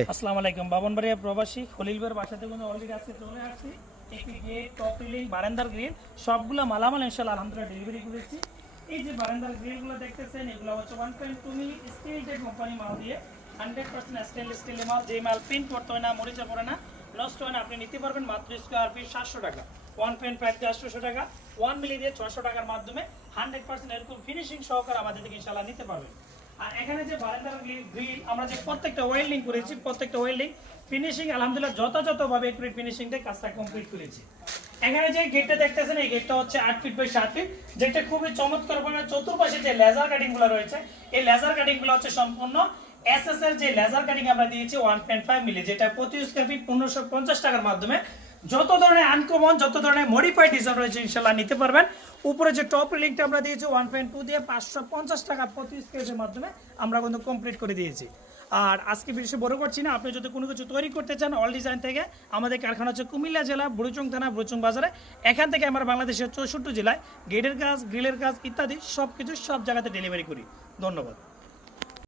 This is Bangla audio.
আসসালামু আলাইকুম। বাবনবাড়িয়া প্রবাসী খলিল ভাইয়ের বাসা থেকে অলরেডি আজকে চলে আসছি। একটি গেট, টপ রিলিং, বারান্দার গ্রিল সবগুলো মালামাল ইনশাআল্লাহ আলহামদুলিল্লাহ ডেলিভারি করেছি। এই যে বারান্দার গ্রিলগুলো দেখতেছেন, এগুলো হচ্ছে 1.2 মিলি স্টিল টেক কোম্পানি মাল দিয়ে 100% স্টেনলেস স্টিলের মাল। যে মাল প্রিন্ট করতে হয় না, মরিচা পড়ে না, নষ্ট হয় না, আপনি নিতে পারবেন মাত্র স্কোয়ার ফিট 700 টাকা। 1.5 দিয়ে 800 টাকা, 1 মিলি দিয়ে 600 টাকার মাধ্যমে 100% এরকম ফিনিশিং সহকারে আমাদের থেকে ইনশাআল্লাহ নিতে পারবেন। আর এখানে যে বারান্দার গ্রিল আমরা যে প্রত্যেকটা ওয়েল্ডিং করেছি, প্রত্যেকটা ওয়েল্ডিং ফিনিশিং আলহামদুলিল্লাহ যথাযথভাবে একুরেট ফিনিশিং দিয়ে কাজটা কমপ্লিট করেছি। এখানে যে গেটটা দেখতেছেন, এই গেটটা হচ্ছে 8 ফিট বাই 7 ফিট, যেটা খুবই চমৎকারভাবে চতুর্পাশে যে লেজার কাটিংগুলো রয়েছে, এই লেজার কাটিংগুলো হচ্ছে সম্পূর্ণ এসএস এর যে লেজার কাটিং আমরা দিয়েছি 1.5 মিলি, যেটা প্রতি স্কয়ার ফিট 1550 টাকার মাধ্যমে যত ধরনের আনকমন, যত ধরনের মডিফাইড ডিজাইন রয়েছে ইনশাআল্লাহ নিতে পারবেন। উপরে যে টপ রিলিংটা আমরা দিয়েছি 1.2 দিয়ে 550 টাকা প্রতি স্কয়ারের মাধ্যমে আমরা কিন্তু কমপ্লিট করে দিয়েছি। আর আজকে বেশি বড় করছি না, আপনি যদি কোনো কিছু তৈরি করতে চান অল ডিজাইন থেকে, আমাদের কারখানা হচ্ছে কুমিল্লা জেলা বুড়িচং থানা বুড়িচং বাজারে। এখান থেকে আমরা বাংলাদেশের 64 জেলায় গেটের কাজ, গ্রিলের কাজ ইত্যাদি সব কিছু সব জায়গাতে ডেলিভারি করি। ধন্যবাদ।